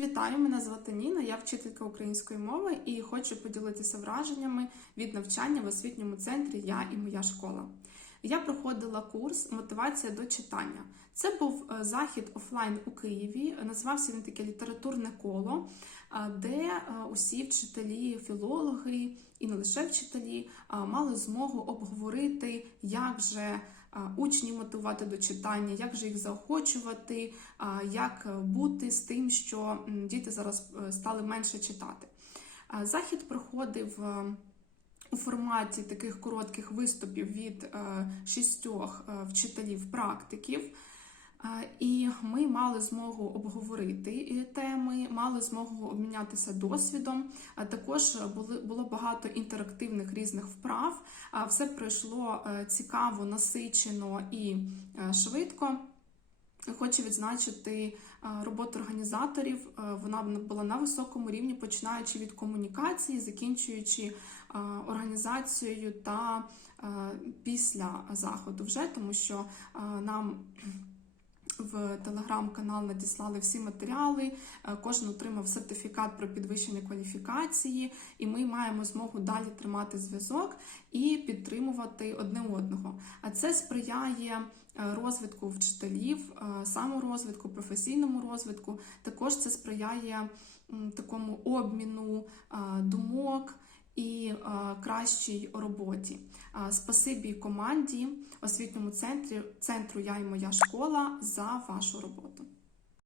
Вітаю, мене звати Ніна, я вчителька української мови і хочу поділитися враженнями від навчання в освітньому центрі Я і моя школа. Я проходила курс Мотивація до читання. Це був е, захід офлайн у Києві. Називався він таке літературне коло, де е, усі вчителі, філологи і не лише вчителі мали змогу обговорити, як же учнів мотивувати до читання, як же їх заохочувати, як е, бути з тим, що діти зараз е, стали менше читати. Захід проходив е, у форматі таких коротких виступів від шістьох вчителів-практиків. І ми мали змогу обговорити е, теми, мали змогу обмінятися досвідом. А також було багато інтерактивних різних вправ. Все пройшло е, цікаво, насичено і е, швидко. Хочу відзначити роботу організаторів. Вона була на високому рівні, починаючи від комунікації, закінчуючи організацією та після заходу, вже тому що нам в телеграм-канал надіслали всі матеріали, е, кожен отримав сертифікат про підвищення кваліфікації, і ми маємо змогу далі тримати зв'язок і підтримувати одне одного. А це сприяє е, розвитку вчителів, е, саморозвитку, професійному розвитку. Також це сприяє такому обміну думок. І е, кращій роботі. Е, Спасибі команді освітньому центрі центру Я і моя школа за вашу роботу.